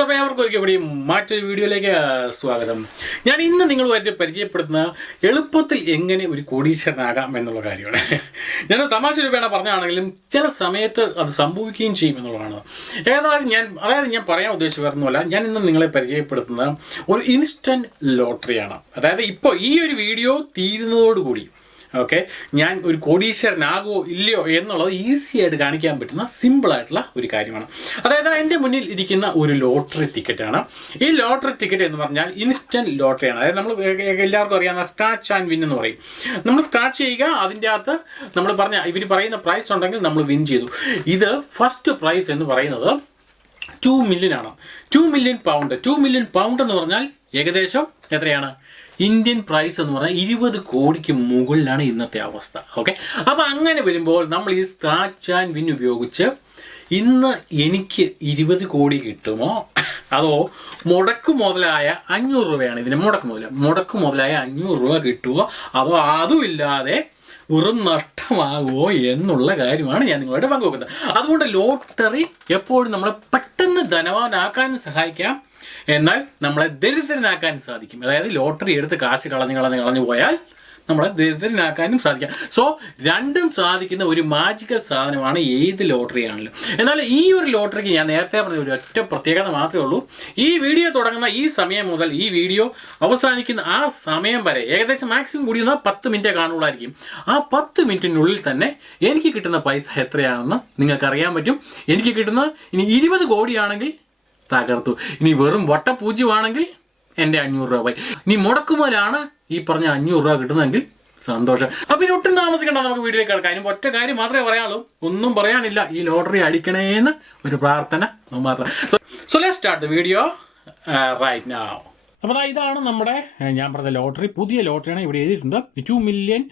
സഭയവർക്ക് ഒരിക്കൽ കൂടി മറ്റൊരു വീഡിയോയിലേക്ക് സ്വാഗതം. ഞാൻ ഇന്ന് നിങ്ങളുമായിട്ട് പരിചയപ്പെടുത്തുന്ന എളുപ്പത്തിൽ എങ്ങനെ ഒരു കോടീശ്വരനാകാം എന്നുള്ള കാര്യമാണ്. ഞാൻ തമാശ രൂപേണ പറഞ്ഞാണെങ്കിലും ചില സമയത്ത് അത് സംഭവിക്കുകയും ചെയ്യും എന്നുള്ളതാണ്. ഏതായാലും ഞാൻ അതായത് ഞാൻ പറയാൻ ഉദ്ദേശിച്ച് വരുന്നില്ല ഞാൻ ഇന്ന് നിങ്ങളെ പരിചയപ്പെടുത്തുന്ന ഒരു ഇൻസ്റ്റന്റ് ലോട്ടറിയാണ്. അതായത് ഇപ്പോൾ ഈ ഒരു വീഡിയോ തീരുന്നതോടുകൂടി ഓക്കെ ഞാൻ ഒരു കോടീശ്വരനാകുമോ ഇല്ലയോ എന്നുള്ളത് ഈസി ആയിട്ട് കാണിക്കാൻ പറ്റുന്ന സിമ്പിൾ ആയിട്ടുള്ള ഒരു കാര്യമാണ്. അതായത് എന്റെ മുന്നിൽ ഇരിക്കുന്ന ഒരു ലോട്ടറി ടിക്കറ്റാണ് ഈ ലോട്ടറി ടിക്കറ്റ് എന്ന് പറഞ്ഞാൽ ഇൻസ്റ്റന്റ് ലോട്ടറിയാണ് അതായത് നമ്മൾ എല്ലാവർക്കും അറിയാവുന്ന സ്ക്രാച്ച് ആൻഡ് വിൻ എന്ന് പറയും. നമ്മൾ സ്ക്രാച്ച് ചെയ്യുക അതിന്റെ അകത്ത് നമ്മൾ പറഞ്ഞ ഇവർ പറയുന്ന പ്രൈസ് ഉണ്ടെങ്കിൽ നമ്മൾ വിൻ ചെയ്തു. ഇത് ഫസ്റ്റ് പ്രൈസ് എന്ന് പറയുന്നത് ടു മില്യൺ ആണ്. Two million pound two million pound എന്ന് പറഞ്ഞാൽ ഏകദേശം എത്രയാണ്? ഇന്ത്യൻ പ്രൈസ് എന്ന് പറഞ്ഞാൽ ഇരുപത് കോടിക്ക് മുകളിലാണ് ഇന്നത്തെ അവസ്ഥ. ഓക്കെ അപ്പോൾ അങ്ങനെ വരുമ്പോൾ നമ്മൾ ഈ സ്ക്രാച്ച് ആൻഡ് വിൻ ഉപയോഗിച്ച് ഇന്ന് എനിക്ക് ഇരുപത് കോടി കിട്ടുമോ? അതോ മുടക്ക് മുതലായ അഞ്ഞൂറ് രൂപയാണ് ഇതിന് മുടക്ക് മുതൽ മുടക്ക് മുതലായ അഞ്ഞൂറ് രൂപ കിട്ടുമോ അതോ അതുമില്ലാതെ വെറും നഷ്ടമാകുമോ എന്നുള്ള കാര്യമാണ് ഞാൻ നിങ്ങളോട് പങ്കുവെക്കുന്നത്. അതുകൊണ്ട് ലോട്ടറി എപ്പോഴും നമ്മളെ പെട്ടെന്ന് ധനവാനാക്കാൻ സഹായിക്കാം. എന്നാൽ നമ്മളെ ദരിദ്രനാക്കാൻ സാധിക്കും. അതായത് ലോട്ടറി എടുത്ത് കാശ് കളഞ്ഞ് കളഞ്ഞ് കളഞ്ഞു പോയാൽ നമ്മളെ ദരിദ്രനാക്കാനും സാധിക്കാം. സോ രണ്ടും സാധിക്കുന്ന ഒരു മാജിക്കൽ സാധനമാണ് ഏത് ലോട്ടറി ആണെങ്കിലും എന്നാൽ ഈ ഒരു ലോട്ടറിക്ക് ഞാൻ നേരത്തെ പറഞ്ഞ ഒരു ഒറ്റ പ്രത്യേകത മാത്രമേ ഉള്ളൂ. ഈ വീഡിയോ തുടങ്ങുന്ന ഈ സമയം മുതൽ ഈ വീഡിയോ അവസാനിക്കുന്ന ആ സമയം വരെ ഏകദേശം മാക്സിമം കൂടി വന്നാൽ പത്ത് മിനിറ്റേ കാണുള്ളായിരിക്കും ആ പത്ത് മിനിറ്റിനുള്ളിൽ തന്നെ എനിക്ക് കിട്ടുന്ന പൈസ എത്രയാണെന്ന് നിങ്ങൾക്കറിയാൻ പറ്റും. എനിക്ക് കിട്ടുന്ന ഇനി ഇരുപത് കോടിയാണെങ്കിൽ തകർത്തു. ഇനി വെറും വട്ടപൂജ്യമാണെങ്കിൽ എന്റെ അഞ്ഞൂറ് രൂപ പോയി. ഇനി മുടക്കുമുതലാണ് ഈ പറഞ്ഞ അഞ്ഞൂറ് രൂപ കിട്ടുന്നതെങ്കിൽ സന്തോഷം. അപ്പം ഇനി ഒട്ടും താമസിക്കണ്ട നമുക്ക് വീട്ടിലേക്ക് കിടക്കാം. അതിന് ഒറ്റ കാര്യം മാത്രമേ പറയാനുള്ളൂ. ഒന്നും പറയാനില്ല. ഈ ലോട്ടറി അടിക്കണേന്ന് ഒരു പ്രാർത്ഥന മാത്രം. So let start the video right now അപ്പോൾ ഇതാണ് നമ്മുടെ ഞാൻ പറഞ്ഞ ലോട്ടറി പുതിയ ലോട്ടറിയാണ് ഇവിടെ എഴുതിയിട്ടുണ്ട്. ടു മില്യൺ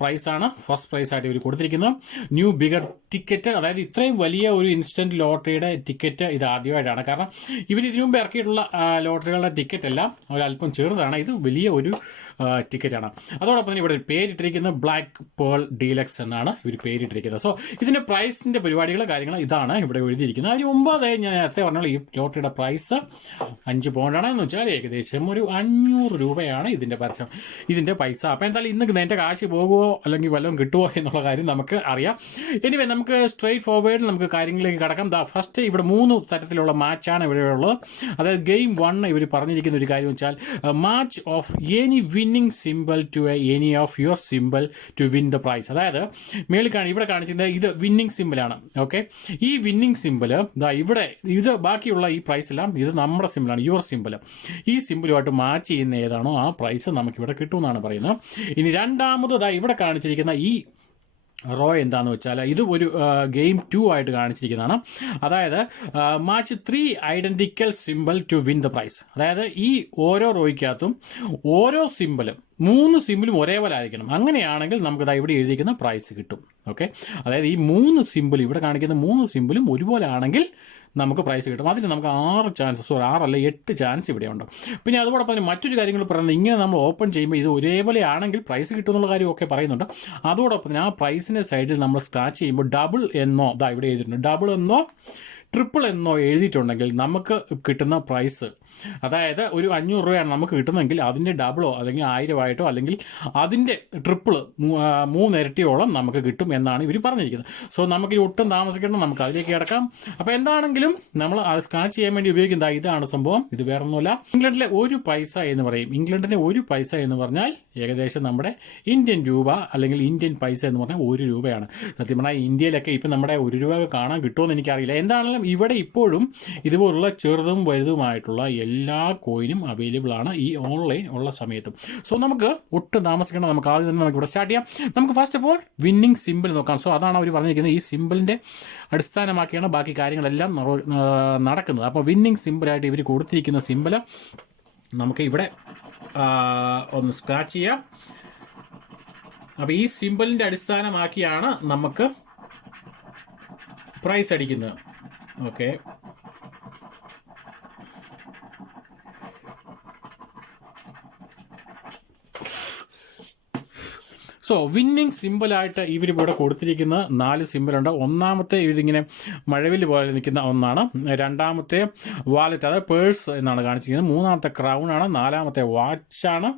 പ്രൈസാണ് ഫസ്റ്റ് പ്രൈസ് ആയിട്ട് ഇവർ കൊടുത്തിരിക്കുന്നത് ന്യൂ ബിഗർ ടിക്കറ്റ് അതായത് ഇത്രയും വലിയ ഒരു ഇൻസ്റ്റന്റ് ലോട്ടറിയുടെ ടിക്കറ്റ് ഇത് ആദ്യമായിട്ടാണ്. കാരണം ഇവർ ഇതിനു മുമ്പ് ഇറക്കിയിട്ടുള്ള ലോട്ടറികളുടെ ടിക്കറ്റ് എല്ലാം ഒരല്പം ചെറുതാണ്. ഇത് വലിയ ഒരു ടിക്കറ്റാണ് അതോടൊപ്പം തന്നെ ഇവിടെ പേരിട്ടിരിക്കുന്നത് ബ്ലാക്ക് പേൾ ഡീലക്സ് എന്നാണ് ഇവർ പേരിട്ടിരിക്കുന്നത്. സോ ഇതിന്റെ പ്രൈസിന്റെ പരിപാടികൾ കാര്യങ്ങൾ ഇതാണ് ഇവിടെ എഴുതിയിരിക്കുന്നത്. അതിന് മുമ്പ് അതെ ഞാൻ നേരത്തെ പറഞ്ഞോളൂ ഈ ലോട്ടറിയുടെ പ്രൈസ് അഞ്ച് പൗണ്ടാണ് എന്ന് വെച്ചാൽ ഏകദേശം ഒരു അഞ്ഞൂറ് രൂപയാണ് ഇതിന്റെ പരസ്യം. ഇതിന്റെ പൈസ. അപ്പോൾ എന്തായാലും ഇന്ന് എന്റെ കാശ് പോകുമോ അല്ലെങ്കിൽ വല്ലതും കിട്ടുമോ എന്നുള്ള കാര്യം നമുക്ക് അറിയാം. എനിവേ നമുക്ക് സ്ട്രെയിറ്റ് ഫോർവേഡ് നമുക്ക് കാര്യങ്ങളിലേക്ക് കടക്കാം. ദാ ഫസ്റ്റ് ഇവിടെ മൂന്ന് തരത്തിലുള്ള മാച്ചാണ് ഇവിടെയുള്ളത്. അതായത് ഗെയിം വൺ ഇവർ പറഞ്ഞിരിക്കുന്ന ഒരു കാര്യം വെച്ചാൽ match of any winning simple to any of your simple to win the prize അതായത് മേളിൽ കാണി ഇവിടെ കാണിച്ചിരുന്നത് ഇത് വിന്നിംഗ് സിമ്പിളാണ് ഓക്കെ ഈ വിന്നിംഗ് സിമ്പിൾ ദാ ഇവിടെ ഇത് ബാക്കിയുള്ള ഈ പ്രൈസ് എല്ലാം ഇത് നമ്മുടെ സിമ്പിളാണ് യുവർ സിമ്പിൾ ഈ സിമ്പിളുമായിട്ട് മാച്ച് ചെയ്യുന്ന ഏതാണോ ആ പ്രൈസ് നമുക്കിവിടെ കിട്ടുമെന്നാണ് പറയുന്നത്. ഇനി രണ്ടാമത് ദാ ഇവിടെ കാണിച്ചിരിക്കുന്ന ഈ റോ എന്താണെന്ന് വെച്ചാൽ ഇത് ഒരു ഗെയിം ടു ആയിട്ട് കാണിച്ചിരിക്കുന്നതാണ്. അതായത് match three identical simple to win the prize. അതായത് ഈ ഓരോ റോയ്ക്കകത്തും ഓരോ സിമ്പിളും മൂന്ന് സിമ്പിളും ഒരേപോലെ ആയിരിക്കണം. അങ്ങനെയാണെങ്കിൽ നമുക്ക് ഇവിടെ എഴുതിയിരിക്കുന്ന പ്രൈസ് കിട്ടും. ഓക്കെ? അതായത് ഈ മൂന്ന് സിമ്പിൾ ഇവിടെ കാണിക്കുന്ന മൂന്ന് സിമ്പിളും ഒരുപോലെ ആണെങ്കിൽ നമുക്ക് പ്രൈസ് കിട്ടും. അതിന് നമുക്ക് ആറ് ചാൻസ് സോറി ആറല്ല എട്ട് ചാൻസ് ഇവിടെ ഉണ്ട് പിന്നെ അതോടൊപ്പം മറ്റൊരു കാര്യങ്ങൾ പറയുന്നത് ഇങ്ങനെ നമ്മൾ ഓപ്പൺ ചെയ്യുമ്പോൾ ഇത് ഒരേപോലെ ആണെങ്കിൽ പ്രൈസ് കിട്ടും എന്നുള്ള കാര്യമൊക്കെ പറയുന്നുണ്ട്. അതോടൊപ്പം ആ പ്രൈസിന്റെ സൈഡിൽ നമ്മൾ സ്ക്രാച്ച് ചെയ്യുമ്പോൾ ഡബിൾ എന്നോ ഇതാ ഇവിടെ എഴുതിയിട്ടുണ്ട് ഡബിൾ എന്നോ ട്രിപ്പിൾ എന്നോ എഴുതിയിട്ടുണ്ടെങ്കിൽ നമുക്ക് കിട്ടുന്ന പ്രൈസ് അതായത് ഒരു അഞ്ഞൂറ് രൂപയാണ് നമുക്ക് കിട്ടുന്നതെങ്കിൽ അതിന്റെ ഡബിളോ അല്ലെങ്കിൽ ആയിരമായിട്ടോ അല്ലെങ്കിൽ അതിന്റെ ട്രിപ്പിൾ മൂന്നിരട്ടിയോളം നമുക്ക് കിട്ടും എന്നാണ് ഇവർ പറഞ്ഞിരിക്കുന്നത്. സോ നമുക്ക് ഒട്ടും താമസിക്കണം നമുക്ക് അതിലേക്ക് കിടക്കാം. അപ്പോൾ എന്താണെങ്കിലും നമ്മൾ അത് സ്കാച്ച് ചെയ്യാൻ വേണ്ടി ഉപയോഗിക്കുന്ന ഇതാണ് സംഭവം. ഇത് വേറെ ഒന്നുമില്ല ഇംഗ്ലണ്ടിലെ ഒരു പൈസ എന്ന് പറയും. ഇംഗ്ലണ്ടിലെ ഒരു പൈസ എന്ന് പറഞ്ഞാൽ ഏകദേശം നമ്മുടെ ഇന്ത്യൻ രൂപ അല്ലെങ്കിൽ ഇന്ത്യൻ പൈസ എന്ന് പറഞ്ഞാൽ ഒരു രൂപയാണ്. സത്യം പറഞ്ഞാൽ ഇന്ത്യയിലൊക്കെ ഇപ്പം നമ്മുടെ ഒരു രൂപ കാണാൻ കിട്ടുമോ കിട്ടുമെന്ന് എനിക്കറിയില്ല. എന്താണെങ്കിലും ഇവിടെ ഇപ്പോഴും ഇതുപോലുള്ള ചെറുതും വലുതുമായിട്ടുള്ള എല്ലാ കോയിനും അവൈലബിൾ ആണ് ഈ ഓൺലൈൻ ഉള്ള സമയത്തും. സോ നമുക്ക് ഒട്ടും താമസിക്കേണ്ട നമുക്ക് ആദ്യം തന്നെ നമുക്ക് ഇവിടെ സ്റ്റാർട്ട് ചെയ്യാം. നമുക്ക് first of all winning simple നോക്കാം. സോ അതാണ് അവർ പറഞ്ഞിരിക്കുന്നത്. ഈ സിമ്പിളിന്റെ അടിസ്ഥാനമാക്കിയാണ് ബാക്കി കാര്യങ്ങളെല്ലാം നടക്കുന്നത്. അപ്പോൾ വിന്നിംഗ് സിമ്പിളായിട്ട് ഇവർ കൊടുത്തിരിക്കുന്ന സിമ്പിൾ നമുക്ക് ഇവിടെ ഒന്ന് സ്ക്രാച്ച് ചെയ്യാം. അപ്പോൾ ഈ സിമ്പിളിന്റെ അടിസ്ഥാനമാക്കിയാണ് നമുക്ക് പ്രൈസ് അടിക്കുന്നത്. ഓക്കെ സോ വിന്നിങ് സിമ്പിളായിട്ട് ഇവർ ഇവിടെ കൊടുത്തിരിക്കുന്ന നാല് സിമ്പിളുണ്ട് ഒന്നാമത്തെ ഇതിങ്ങനെ മഴവിൽ പോലെ നിൽക്കുന്ന ഒന്നാണ്. രണ്ടാമത്തെ വാലറ്റ് അതായത് പേഴ്സ് എന്നാണ് കാണിച്ചിരിക്കുന്നത്. മൂന്നാമത്തെ ക്രൗൺ ആണ്. നാലാമത്തെ വാച്ചാണ്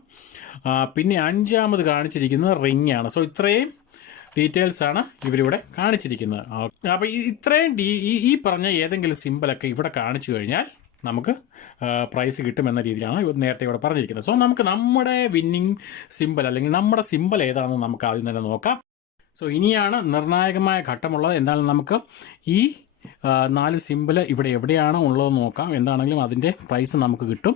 പിന്നെ അഞ്ചാമത് കാണിച്ചിരിക്കുന്നത് റിംഗ് ആണ്. സോ ഇത്രയും ഡീറ്റെയിൽസ് ആണ് ഇവരിവിടെ കാണിച്ചിരിക്കുന്നത്. അപ്പോൾ ഇത്രയും ഡീ ഈ പറഞ്ഞ ഏതെങ്കിലും സിമ്പിളൊക്കെ ഇവിടെ കാണിച്ചു കഴിഞ്ഞാൽ നമുക്ക് പ്രൈസ് കിട്ടുമെന്ന രീതിയിലാണ് നേരത്തെ ഇവിടെ പറഞ്ഞിരിക്കുന്നത്. സോ നമുക്ക് നമ്മുടെ വിന്നിങ് സിമ്പൽ അല്ലെങ്കിൽ നമ്മുടെ സിമ്പൽ ഏതാണെന്ന് നമുക്ക് ആദ്യം തന്നെ നോക്കാം. സോ ഇനിയാണ് നിർണായകമായ ഘട്ടമുള്ളത്. എന്തായാലും നമുക്ക് ഈ നാല് സിമ്പിൾ ഇവിടെ എവിടെയാണ് ഉള്ളതെന്ന് നോക്കാം. എന്താണെങ്കിലും അതിന്റെ പ്രൈസ് നമുക്ക് കിട്ടും.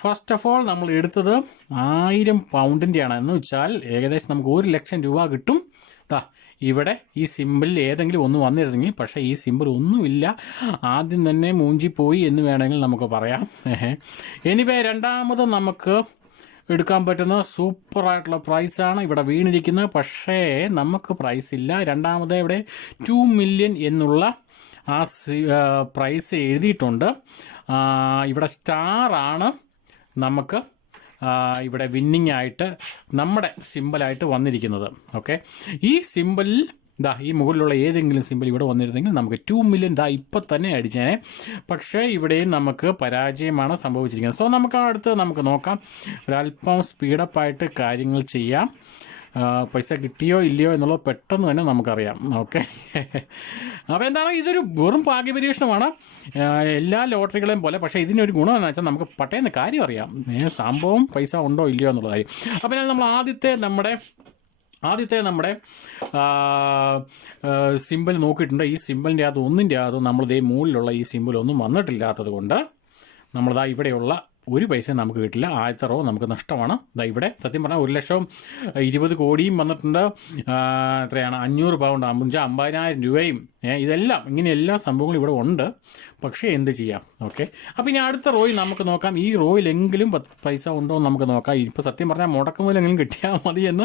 ഫസ്റ്റ് ഓഫ് ഓൾ നമ്മൾ എടുത്തത് ആയിരം പൗണ്ടിന്റെയാണ് എന്ന് വെച്ചാൽ ഏകദേശം നമുക്ക് ഒരു ലക്ഷം രൂപ കിട്ടും. ഇവിടെ ഈ സിമ്പിളിൽ ഏതെങ്കിലും ഒന്ന് വന്നിരുന്നെങ്കിൽ പക്ഷേ ഈ സിമ്പിൾ ഒന്നുമില്ല. ആദ്യം തന്നെ മൂഞ്ചി പോയി എന്ന് വേണമെങ്കിൽ നമുക്ക് പറയാം. എനിവേ രണ്ടാമത് നമുക്ക് എടുക്കാൻ പറ്റുന്ന സൂപ്പർ ആയിട്ടുള്ള പ്രൈസാണ് ഇവിടെ വീണിരിക്കുന്നത്. പക്ഷേ നമുക്ക് പ്രൈസ് ഇല്ല. രണ്ടാമത് ഇവിടെ ടു മില്യൺ എന്നുള്ള ആ പ്രൈസ് എഴുതിയിട്ടുണ്ട്. ഇവിടെ സ്റ്റാർ ആണ് നമുക്ക് ഇവിടെ വിന്നിങ് ആയിട്ട് നമ്മുടെ സിമ്പിളായിട്ട് വന്നിരിക്കുന്നത്. ഓക്കെ ഈ സിമ്പിളിൽ ദാ ഈ മുകളിലുള്ള ഏതെങ്കിലും സിമ്പിൾ ഇവിടെ വന്നിരുന്നെങ്കിൽ നമുക്ക് ടു മില്യൺ ദാ ഇപ്പം തന്നെ അടിച്ചേനെ. പക്ഷേ ഇവിടെയും നമുക്ക് പരാജയമാണ് സംഭവിച്ചിരിക്കുന്നത്. സോ നമുക്ക് അടുത്ത് നമുക്ക് നോക്കാം. ഒരല്പം സ്പീഡപ്പായിട്ട് കാര്യങ്ങൾ ചെയ്യാം. പൈസ കിട്ടിയോ ഇല്ലയോ എന്നുള്ളത് പെട്ടെന്ന് തന്നെ നമുക്കറിയാം. ഓക്കെ. അപ്പോൾ എന്താണ്? ഇതൊരു വെറും ഭാഗ്യപരീക്ഷണമാണ്. എല്ലാ ലോട്ടറികളെയും പോലെ. പക്ഷേ ഇതിനൊരു ഗുണം എന്ന് വെച്ചാൽ നമുക്ക് പട്ടേന്ന് കാര്യം അറിയാം. സംഭവം പൈസ ഉണ്ടോ ഇല്ലയോ എന്നുള്ള കാര്യം. അപ്പോൾ നമ്മൾ ആദ്യത്തെ നമ്മുടെ ആദ്യത്തെ നമ്മുടെ സിമ്പിൾ നോക്കിയിട്ടുണ്ട്. ഈ സിമ്പിളിന്റെ അകത്ത് ഒന്നിന്റെ അകത്ത് നമ്മളിതേ മുകളിലുള്ള ഈ സിമ്പിൾ ഒന്നും വന്നിട്ടില്ലാത്തത് കൊണ്ട് നമ്മളിതാ ഇവിടെയുള്ള ഒരു പൈസയും നമുക്ക് കിട്ടില്ല. ആദ്യത്തെ റോ നമുക്ക് നഷ്ടമാണ്. ദാ ഇവിടെ സത്യം പറഞ്ഞാൽ ഒരു ലക്ഷം ഇരുപത് കോടിയും വന്നിട്ടുണ്ട്. എത്രയാണ്? അഞ്ഞൂറ് പൗണ്ട്. അഞ്ച് അമ്പതിനായിരം രൂപയും. ഇതെല്ലാം ഇങ്ങനെ എല്ലാ സംഭവങ്ങളും ഇവിടെ ഉണ്ട്. പക്ഷേ എന്ത് ചെയ്യാം? ഓക്കെ. അപ്പോൾ ഇനി അടുത്ത റോയിൽ നമുക്ക് നോക്കാം. ഈ റോയിലെങ്കിലും പൈസ ഉണ്ടോ എന്ന് നമുക്ക് നോക്കാം. ഇപ്പോൾ സത്യം പറഞ്ഞാൽ മുടക്കുമുതലെങ്കിലും കിട്ടിയാൽ മതി എന്ന്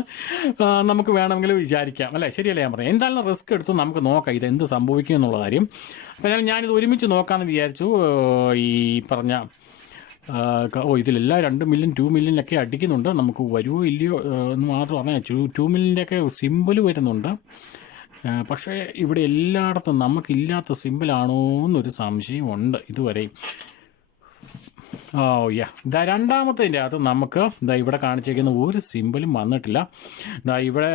നമുക്ക് വേണമെങ്കിൽ വിചാരിക്കാം. അല്ലേ? ശരിയല്ലേ ഞാൻ പറയാം എന്തായാലും റിസ്ക് എടുത്ത് നമുക്ക് നോക്കാം ഇത് എന്ത് സംഭവിക്കും എന്നുള്ള കാര്യം അപ്പോൾ ഞാനിത് ഒരുമിച്ച് നോക്കാമെന്ന് വിചാരിച്ചു. ഈ പറഞ്ഞ ഓ ഇതിലെല്ലാം രണ്ട് മില്യൺ ടു മില്യനൊക്കെ അടിക്കുന്നുണ്ട്. നമുക്ക് വരുമോ ഇല്ലയോ എന്ന് മാത്രം പറഞ്ഞാൽ ടു മില്യന്റെയൊക്കെ സിമ്പിൾ വരുന്നുണ്ട്. പക്ഷേ ഇവിടെ എല്ലായിടത്തും നമുക്കില്ലാത്ത സിമ്പിളാണോ എന്നൊരു സംശയമുണ്ട് ഇതുവരെയും ഓ യാ ഇതാ രണ്ടാമത്തതിന്റെ അകത്ത് നമുക്ക് ഇതാ ഇവിടെ കാണിച്ചേക്കുന്ന ഒരു സിമ്പിളും വന്നിട്ടില്ല. ഇതാ ഇവിടെ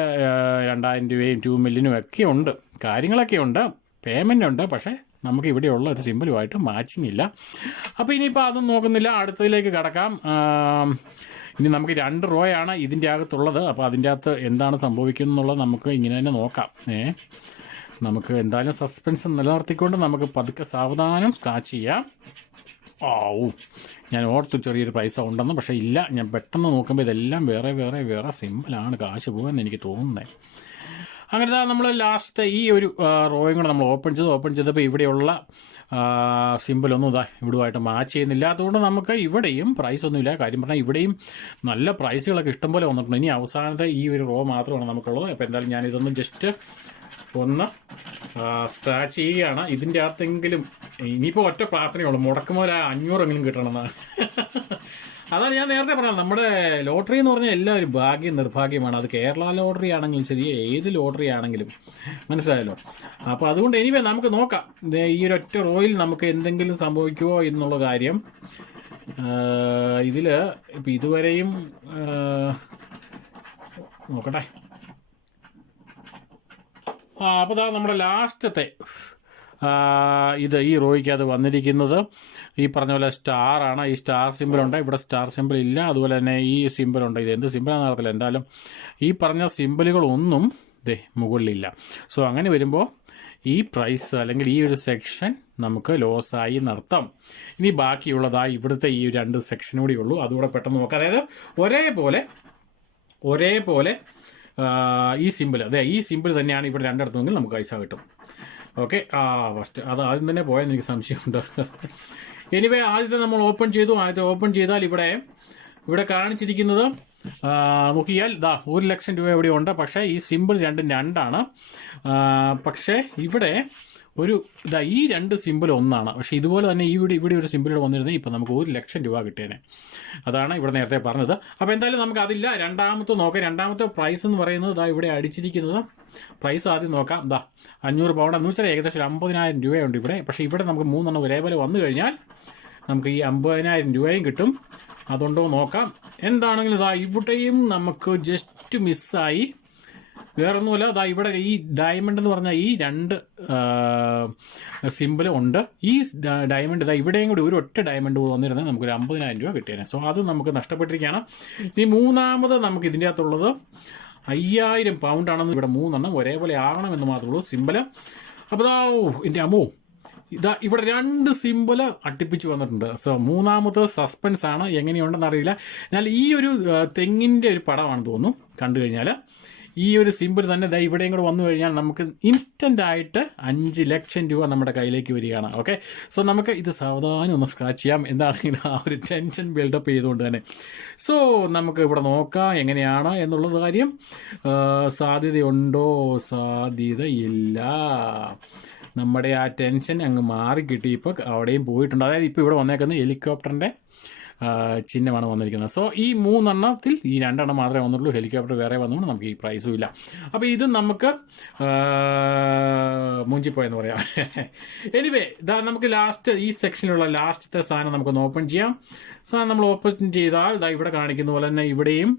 രണ്ടായിരം രൂപയും ടു മില്യനും ഒക്കെ ഉണ്ട്. കാര്യങ്ങളൊക്കെ ഉണ്ട്. പേയ്മെന്റ് ഉണ്ട് പക്ഷേ നമുക്ക് ഇവിടെയുള്ള ഒരു സിമ്പിളുമായിട്ട് മാച്ചിങ് ഇല്ല. അപ്പോൾ ഇനിയിപ്പോൾ അതൊന്നും നോക്കുന്നില്ല. അടുത്തതിലേക്ക് കടക്കാം. ഇനി നമുക്ക് രണ്ട് റോയാണ് ഇതിന്റെ അകത്തുള്ളത്. അപ്പോൾ അതിന്റെ അകത്ത് എന്താണ് സംഭവിക്കുന്നത് എന്നുള്ളത് നമുക്ക് ഇങ്ങനെ തന്നെ നോക്കാം. ഏ നമുക്ക് എന്തായാലും സസ്പെൻസ് നിലനിർത്തിക്കൊണ്ട് നമുക്ക് പതുക്കെ സാവധാനം സ്ക്രാച്ച് ചെയ്യാം. ഓ ഞാൻ ഓർത്തു ചെറിയൊരു പൈസ ഉണ്ടെന്ന്. പക്ഷേ ഇല്ല ഞാൻ പെട്ടെന്ന് നോക്കുമ്പോൾ ഇതെല്ലാം വേറെ വേറെ വേറെ സിമ്പിളാണ് കാശ് പോകാൻ എനിക്ക് തോന്നുന്നത് അങ്ങനെ നമ്മൾ ലാസ്റ്റ് ഈ ഒരു റോയും കൂടെ നമ്മൾ ഓപ്പൺ ചെയ്ത്. ഓപ്പൺ ചെയ്തപ്പോൾ ഇവിടെയുള്ള സിമ്പിളൊന്നും ഇതാ ഇവിടുമായിട്ട് മാച്ച് ചെയ്യുന്നില്ല. അതുകൊണ്ട് നമുക്ക് ഇവിടെയും പ്രൈസ് ഒന്നുമില്ല. കാര്യം പറഞ്ഞാൽ ഇവിടെയും നല്ല പ്രൈസുകളൊക്കെ ഇഷ്ടംപോലെ വന്നിട്ടുണ്ട്. ഇനി അവസാനത്തെ ഈ ഒരു റോ മാത്രമാണ് നമുക്കുള്ളത്. അപ്പോൾ എന്തായാലും ഞാൻ ഇതൊന്ന് ജസ്റ്റ് ഒന്ന് സ്ക്രാച്ച് ചെയ്യുകയാണ്. ഇതിന്റെ അകത്തെങ്കിലും ഇനിയിപ്പോൾ ഒറ്റ പ്രാർത്ഥനയുള്ളൂ മുടക്കുമ്പോൾ അഞ്ഞൂറെങ്കിലും കിട്ടണമെന്നാണ് അതാണ് ഞാൻ നേരത്തെ പറഞ്ഞത്. നമ്മുടെ ലോട്ടറി എന്ന് പറഞ്ഞാൽ എല്ലാവരും ഭാഗ്യം നിർഭാഗ്യമാണ്. അത് കേരള ലോട്ടറി ആണെങ്കിലും ശരി ഏത് ലോട്ടറി ആണെങ്കിലും. മനസ്സിലായല്ലോ? അപ്പോൾ അതുകൊണ്ട് എനിവേ നമുക്ക് നോക്കാം. ഈ ഒരു ഒറ്റ റോയിൽ നമുക്ക് എന്തെങ്കിലും സംഭവിക്കുമോ എന്നുള്ള കാര്യം. ഇതിൽ ഇപ്പം ഇതുവരെയും നോക്കട്ടെ. അപ്പോൾ നമ്മുടെ ലാസ്റ്റത്തെ. ഇത് ഈ റോയ്ക്ക് അത് വന്നിരിക്കുന്നത്. ഈ പറഞ്ഞ പോലെ സ്റ്റാർ ആണ്. ഈ സ്റ്റാർ സിമ്പിൾ ഉണ്ട്. ഇവിടെ സ്റ്റാർ സിമ്പിൾ ഇല്ല. അതുപോലെ തന്നെ ഈ സിമ്പിൾ ഉണ്ട്. ഇത് എന്ത് സിമ്പിളാണെന്ന് അറിയത്തില്ല. എന്തായാലും ഈ പറഞ്ഞ സിമ്പിളുകളൊന്നും ദേ മുകളിലില്ല. സോ അങ്ങനെ വരുമ്പോൾ ഈ പ്രൈസ് അല്ലെങ്കിൽ ഈ ഒരു സെക്ഷൻ നമുക്ക് ലോസായി നടത്താം ഇനി ബാക്കിയുള്ളതായി ഇവിടുത്തെ ഈ രണ്ട് സെക്ഷൻ കൂടി ഉള്ളൂ. അതുകൂടെ പെട്ടെന്ന് നോക്കാം. അതായത് ഒരേപോലെ ഒരേപോലെ ഈ സിമ്പിൾ അതെ ഈ സിമ്പിൾ തന്നെയാണ് ഇവിടെ രണ്ടിടത്തുമെങ്കിൽ നമുക്ക് പൈസ കിട്ടും. ഓക്കെ ആ ഫസ്റ്റ് അത് ആദ്യം തന്നെ പോയെന്ന് എനിക്ക് സംശയമുണ്ട്. എനിവേ ആദ്യത്തെ നമ്മൾ ഓപ്പൺ ചെയ്തു. ആദ്യത്തെ ഓപ്പൺ ചെയ്താൽ ഇവിടെ ഇവിടെ കാണിച്ചിരിക്കുന്നത് നോക്കിയാൽ ദാ ഒരു ലക്ഷം രൂപ ഇവിടെ ഉണ്ട്. പക്ഷേ ഈ സിമ്പിൾ രണ്ടും രണ്ടാണ്. പക്ഷേ ഇവിടെ ഒരു ഇതാ ഈ രണ്ട് സിമ്പിൾ ഒന്നാണ്. പക്ഷേ ഇതുപോലെ തന്നെ ഈ ഇവിടെ ഇവിടെ ഒരു സിമ്പിൾ വന്നിരുന്നത് ഇപ്പം നമുക്ക് ഒരു ലക്ഷം രൂപ കിട്ടിയേനെ. അതാണ് ഇവിടെ നേരത്തെ പറഞ്ഞത്. അപ്പോൾ എന്തായാലും നമുക്ക് അതില്ല. രണ്ടാമത്തെ നോക്കാം. രണ്ടാമത്തെ പ്രൈസ് എന്ന് പറയുന്നത് ഇതാ ഇവിടെ അടിച്ചിരിക്കുന്നത്. പ്രൈസ് ആദ്യം നോക്കാം. ഇതാ അഞ്ഞൂറ് പൗണ്ട് എന്ന് വെച്ചാൽ ഏകദേശം അമ്പതിനായിരം രൂപയുണ്ട് ഇവിടെ. പക്ഷേ ഇവിടെ നമുക്ക് മൂന്നെണ്ണം ഒരേപോലെ വന്നു കഴിഞ്ഞാൽ നമുക്ക് ഈ അമ്പതിനായിരം രൂപയും കിട്ടും. അതുകൊണ്ടോ നോക്കാം. എന്താണെങ്കിലും ഇതാ ഇവിടെയും നമുക്ക് ജസ്റ്റ് മിസ്സായി വേറൊന്നുമല്ല അതാ ഇവിടെ ഈ ഡയമണ്ട് എന്ന് പറഞ്ഞാൽ ഈ രണ്ട് സിമ്പിളും ഉണ്ട്. ഈ ഡയമണ്ട് ഇതാ ഇവിടെയും കൂടി ഒരു ഒറ്റ ഡയമണ്ട് വന്നിരുന്നത് നമുക്ക് ഒരു അമ്പതിനായിരം രൂപ കിട്ടിയേനെ. സോ അത് നമുക്ക് നഷ്ടപ്പെട്ടിരിക്കുകയാണ്. ഇനി മൂന്നാമത് നമുക്ക് ഇതിന്റെ അകത്തുള്ളത് അയ്യായിരം പൗണ്ട് ആണെന്ന് ഇവിടെ മൂന്നെണ്ണം ഒരേപോലെ ആകണമെന്ന് മാത്രമേ ഉള്ളൂ സിമ്പിൾ അപ്പോൾ ഇതാ എന്റെ അമ്മോ ഇതാ ഇവിടെ രണ്ട് സിമ്പിൾ അട്ടിപ്പിച്ച് വന്നിട്ടുണ്ട്. സോ മൂന്നാമത്തെ സസ്പെൻസ് ആണ്. എങ്ങനെയുണ്ടെന്ന് അറിയില്ല. എന്നാൽ ഈ ഒരു തെങ്ങിന്റെ ഒരു പടമാണ് തോന്നുന്നു. കണ്ടു കഴിഞ്ഞാൽ ഈ ഒരു സിമ്പിൾ തന്നെ ദാ ഇവിടെയും കൂടെ വന്നു കഴിഞ്ഞാൽ നമുക്ക് ഇൻസ്റ്റന്റ് ആയിട്ട് അഞ്ച് ലക്ഷം രൂപ നമ്മുടെ കയ്യിലേക്ക് വരികയാണ്. ഓക്കെ സോ നമുക്ക് ഇത് സാവധാനം ഒന്ന് സ്ക്രാച്ച് ചെയ്യാം. എന്താണെങ്കിലും ആ ഒരു ടെൻഷൻ ബിൽഡപ്പ് ചെയ്തുകൊണ്ട് തന്നെ. സോ നമുക്ക് ഇവിടെ നോക്കാം എങ്ങനെയാണ് എന്നുള്ളത് കാര്യം. സാധ്യതയുണ്ടോ? സാധ്യതയില്ല. നമ്മുടെ ആ ടെൻഷൻ അങ്ങ് മാറി കിട്ടി ഇപ്പോൾ അവിടെയും പോയിട്ടുണ്ട്. അതായത് ഇപ്പോൾ ഇവിടെ വന്നേക്കുന്നത് ഹെലികോപ്റ്ററിന്റെ ചിഹ്നമാണ് വന്നിരിക്കുന്നത്. സോ ഈ മൂന്നെണ്ണത്തിൽ ഈ രണ്ടെണ്ണം മാത്രമേ വന്നുള്ളൂ. ഹെലികോപ്റ്റർ വേറെ വന്നുകൊണ്ട് നമുക്ക് ഈ പ്രൈസും ഇല്ല. അപ്പോൾ ഇത് നമുക്ക് മുഞ്ചിപ്പോയെന്ന് പറയാം. എനിവേ ഇതാ നമുക്ക് ലാസ്റ്റ് ഈ സെക്ഷനിലുള്ള ലാസ്റ്റത്തെ സാധനം നമുക്കൊന്ന് ഓപ്പൺ ചെയ്യാം. സാധനം നമ്മൾ ഓപ്പൺ ചെയ്താൽ ഇതാ ഇവിടെ കാണിക്കുന്ന പോലെ തന്നെ ഇവിടെയും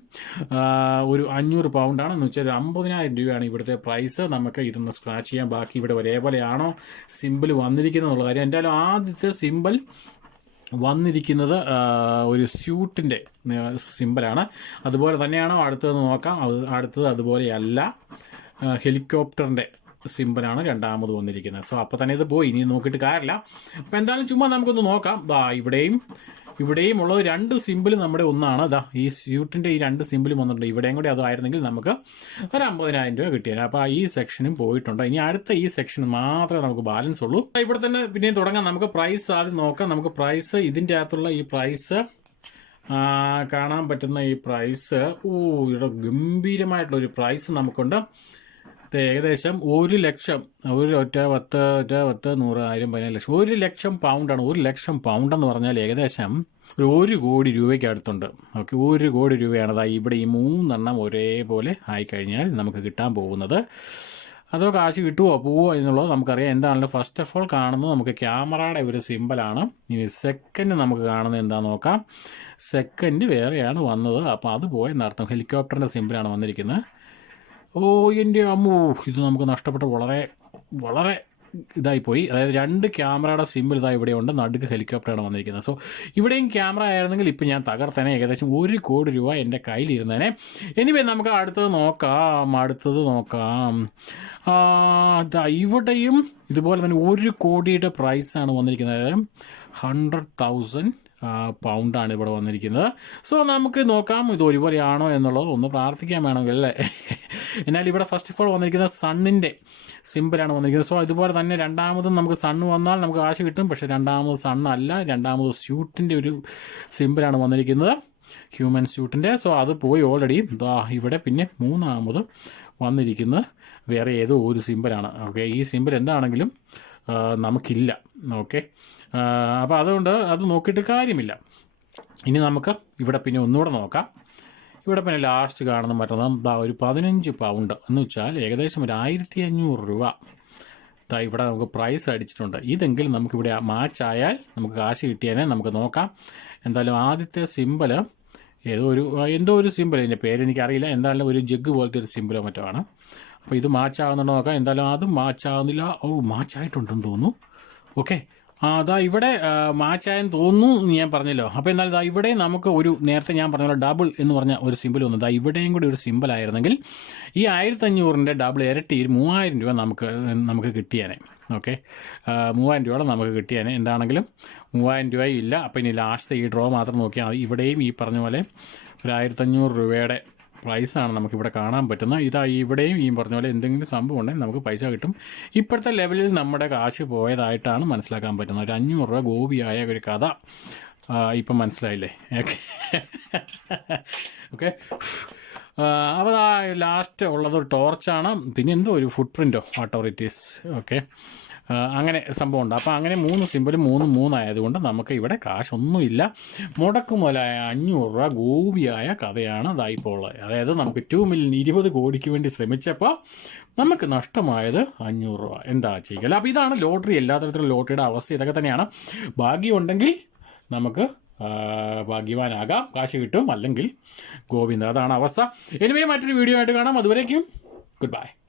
ഒരു അഞ്ഞൂറ് പൗണ്ടാണ് എന്ന് വെച്ചാൽ ഒരു അമ്പതിനായിരം രൂപയാണ് ഇവിടുത്തെ പ്രൈസ് നമുക്ക് ഇതൊന്ന് സ്ക്രാച്ച് ചെയ്യാം. ബാക്കി ഇവിടെ ഒരേപോലെയാണോ? സിമ്പിൾ വന്നിരിക്കുന്നത് എന്നുള്ള കാര്യം. എന്തായാലും ആദ്യത്തെ സിമ്പിൾ വന്നിരിക്കുന്നത് ഒരു സ്യൂട്ടിന്റെ സിമ്പിളാണ് അതുപോലെ തന്നെയാണോ അടുത്തതെന്ന് നോക്കാം. അത് അടുത്തത് അതുപോലെയല്ല ഹെലികോപ്റ്ററിന്റെ സിമ്പിളാണ് രണ്ടാമത് വന്നിരിക്കുന്നത്. സോ അപ്പോൾ തന്നെ ഇത് പോയി. ഇനി നോക്കിയിട്ട് കാര്യമില്ല. അപ്പോൾ എന്തായാലും ചുമ്മാ നമുക്കൊന്ന് നോക്കാം. ഇവിടെയും ഇവിടെയും ഉള്ളത് രണ്ട് സിമ്പിൾ നമ്മുടെ ഒന്നാണ്. അതാ ഈ സ്യൂട്ടിന്റെ ഈ രണ്ട് സിമ്പിളും വന്നിട്ടുണ്ട്. ഇവിടെയും കൂടി അതായിരുന്നെങ്കിൽ നമുക്ക് ഒരു അമ്പതിനായിരം രൂപ കിട്ടിയത് അപ്പോൾ ഈ സെക്ഷനും പോയിട്ടുണ്ട്. ഇനി അടുത്ത ഈ സെക്ഷൻ മാത്രമേ നമുക്ക് ബാലൻസ് ഉള്ളൂ. ഇവിടെ തന്നെ പിന്നെയും തുടങ്ങാം. നമുക്ക് പ്രൈസ് ആദ്യം നോക്കാം. നമുക്ക് പ്രൈസ് ഇതിന്റെ അകത്തുള്ള ഈ പ്രൈസ് കാണാൻ പറ്റുന്ന ഈ പ്രൈസ് ഓ ഇവിടെ ഗംഭീരമായിട്ടുള്ള ഒരു പ്രൈസ് നമുക്കുണ്ട്. ഏകദേശം ഒരു ലക്ഷം ഒരു ഒറ്റ പത്ത് ഒറ്റ പത്ത് നൂറ് ആയിരം പതിനായിരം ലക്ഷം. ഒരു ലക്ഷം പൗണ്ടാണ്. ഒരു ലക്ഷം പൗണ്ട് എന്ന് പറഞ്ഞാൽ ഏകദേശം ഒരു ഒരു കോടി രൂപയ്ക്ക് അടുത്തുണ്ട്. ഓക്കെ ഒരു കോടി രൂപയാണ് അതായത് ഇവിടെ ഈ മൂന്നെണ്ണം ഒരേപോലെ ആയിക്കഴിഞ്ഞാൽ നമുക്ക് കിട്ടാൻ പോകുന്നത്. അതോ കാശ് കിട്ടുമോ പോവോ എന്നുള്ളത് നമുക്കറിയാം. എന്താണല്ലോ? ഫസ്റ്റ് ഓഫ് ഓൾ കാണുന്നത് നമുക്ക് ക്യാമറയുടെ ഒരു സിമ്പിളാണ് ഇനി സെക്കൻഡ് നമുക്ക് കാണുന്നത് എന്താണെന്ന് നോക്കാം. സെക്കൻഡ് വേറെയാണ് വന്നത്. അപ്പോൾ അത് പോയെന്നർത്ഥം. ഹെലികോപ്റ്ററിന്റെ സിമ്പിളാണ് വന്നിരിക്കുന്നത്. ഓ എന്റെ അമ്മോ. ഇത് നമുക്ക് നഷ്ടപ്പെട്ട വളരെ വളരെ ഇതായിപ്പോയി. അതായത് രണ്ട് ക്യാമറയുടെ സിമ്പിൾ ഇതാ ഇവിടെയുണ്ട് നടുക്ക് ഹെലികോപ്റ്ററാണ് വന്നിരിക്കുന്നത്. സോ ഇവിടെയും ക്യാമറ ആയിരുന്നെങ്കിൽ ഇപ്പം ഞാൻ തകർത്തേനെ. ഏകദേശം ഒരു കോടി രൂപ എന്റെ കയ്യിലിരുന്നേനെ. എനിവേ നമുക്ക് അടുത്തത് നോക്കാം. അടുത്തത് നോക്കാം. ദാ ഇവിടെയും ഇതുപോലെ തന്നെ ഒരു കോടിയുടെ പ്രൈസാണ് വന്നിരിക്കുന്നത്. അതായത് ഹൺഡ്രഡ് തൗസൻഡ് പൗണ്ടാണ് ഇവിടെ വന്നിരിക്കുന്നത്. സോ നമുക്ക് നോക്കാം ഇത് ഒരുപോലെയാണോ എന്നുള്ളത്. ഒന്ന് പ്രാർത്ഥിക്കാൻ വേണമെങ്കിൽ അല്ലേ? എന്നാൽ ഇവിടെ ഫസ്റ്റ് ഓഫ് ഓൾ വന്നിരിക്കുന്നത് സണ്ണിന്റെ സിമ്പിളാണ് വന്നിരിക്കുന്നത്. സോ അതുപോലെ തന്നെ രണ്ടാമതും നമുക്ക് സണ്ണ് വന്നാൽ നമുക്ക് കാശ് കിട്ടും. പക്ഷേ രണ്ടാമത് സണ്ണല്ല രണ്ടാമത് സ്യൂട്ടിന്റെ ഒരു സിമ്പിളാണ് വന്നിരിക്കുന്നത്. ഹ്യൂമൻ സ്യൂട്ടിന്റെ സോ അത് പോയി ഓൾറെഡി ദാ ഇവിടെ പിന്നെ മൂന്നാമത് വന്നിരിക്കുന്നത് വേറെ ഏതോ ഒരു സിമ്പിളാണ് ഓക്കെ ഈ സിമ്പിൾ എന്താണെങ്കിലും നമുക്കില്ല. ഓക്കെ അപ്പോൾ അതുകൊണ്ട് അത് നോക്കിയിട്ട് കാര്യമില്ല. ഇനി നമുക്ക് ഇവിടെ പിന്നെ ഒന്നുകൂടെ നോക്കാം. ഇവിടെ പിന്നെ ലാസ്റ്റ് കാണുന്ന മറ്റൊന്ന് ദാ ഒരു പതിനഞ്ച് പൗണ്ട് എന്ന് വെച്ചാൽ ഏകദേശം ഒരു ആയിരത്തി അഞ്ഞൂറ് രൂപ. ദാ ഇവിടെ നമുക്ക് പ്രൈസ് അടിച്ചിട്ടുണ്ട്. ഇതെങ്കിലും നമുക്കിവിടെ മാച്ച് ആയാൽ നമുക്ക് കാശ് കിട്ടിയാലേ നമുക്ക് നോക്കാം. എന്തായാലും ആദ്യത്തെ സിമ്പിൾ ഏതോ ഒരു എന്തോ ഒരു സിമ്പിൾ ഇതിന്റെ പേര് എനിക്കറിയില്ല. എന്തായാലും ഒരു ജഗ് പോലത്തെ ഒരു സിമ്പിളോ മറ്റോ ആണ്. അപ്പോൾ ഇത് മാച്ച് ആകുന്നുണ്ടോ നോക്കാം. എന്തായാലും അതും മാച്ച് ആകുന്നില്ല ഓ മാച്ച് ആയിട്ടുണ്ടെന്ന് തോന്നുന്നു. ഓക്കെ ആ അതാ ഇവിടെ മാച്ച് ആയെന്ന് തോന്നുന്നു ഞാൻ പറഞ്ഞല്ലോ. അപ്പോൾ എന്നാൽ ഇതാ ഇവിടെ നമുക്ക് ഒരു നേരത്തെ ഞാൻ പറഞ്ഞ ഡബിൾ എന്ന് പറഞ്ഞ ഒരു സിമ്പിൾ വന്നു. അതാ ഇവിടെയും കൂടി ഒരു സിമ്പിൾ ആയിരുന്നെങ്കിൽ ഈ ആയിരത്തി അഞ്ഞൂറിന്റെ ഡബിൾ ഇരട്ടി മൂവായിരം രൂപ നമുക്ക് നമുക്ക് കിട്ടിയാനെ. ഓക്കെ മൂവായിരം രൂപയോളം നമുക്ക് കിട്ടിയാനെ. എന്താണെങ്കിലും മൂവായിരം രൂപ ഇല്ല. അപ്പോൾ ഇനി ലാസ്റ്റ് ഈ ഡ്രോ മാത്രം നോക്കിയാൽ മതി. ഇവിടെയും ഈ പറഞ്ഞ പോലെ ഒരു ആയിരത്തഞ്ഞൂറ് രൂപയുടെ പ്രൈസാണ് നമുക്കിവിടെ കാണാൻ പറ്റുന്നത്. ഇതാ ഇവിടെയും ഈ പറഞ്ഞ പോലെ എന്തെങ്കിലും സംഭവം ഉണ്ടെങ്കിൽ നമുക്ക് പൈസ കിട്ടും. ഇപ്പോഴത്തെ ലെവലിൽ നമ്മുടെ കാശ് പോയതായിട്ടാണ് മനസ്സിലാക്കാൻ പറ്റുന്നത്. ഒരു അഞ്ഞൂറ് രൂപ ഗോപിയായ ഒരു കഥ. ഇപ്പം മനസ്സിലായില്ലേ? ഓക്കെ ഓക്കെ അപ്പോൾ ആ ലാസ്റ്റ് ഉള്ളത് ടോർച്ചാണ് പിന്നെ എന്തോ ഒരു ഫുട് പ്രിന്റോ ഈസ് ഓക്കെ അങ്ങനെ സംഭവമുണ്ട്. അപ്പോൾ അങ്ങനെ മൂന്ന് സിമ്പിൾ മൂന്ന് മൂന്നായതുകൊണ്ട് നമുക്ക് ഇവിടെ കാശൊന്നുമില്ല. മുടക്കുമുതലായ അഞ്ഞൂറ് രൂപ ഗോപിയായ കഥയാണ് ഇതായിപ്പോൾ ഉള്ളത്. അതായത് നമുക്ക് ടു മില്യൺ ഇരുപത് കോടിക്ക് വേണ്ടി ശ്രമിച്ചപ്പോൾ നമുക്ക് നഷ്ടമായത് അഞ്ഞൂറ് രൂപ. എന്താ ചെയ്യുക അപ്പോൾ ഇതാണ് ലോട്ടറി എല്ലാ തരത്തിലുള്ള ലോട്ടറിയുടെ അവസ്ഥ ഇതൊക്കെ തന്നെയാണ്. ഭാഗ്യമുണ്ടെങ്കിൽ നമുക്ക് ഭാഗ്യവാനാകാം. കാശ് കിട്ടും. അല്ലെങ്കിൽ ഗോവിന്ദ അതാണ് അവസ്ഥ. എനിവേ മറ്റൊരു വീഡിയോ ആയിട്ട് കാണാം. അതുവരേക്കും ഗുഡ് ബൈ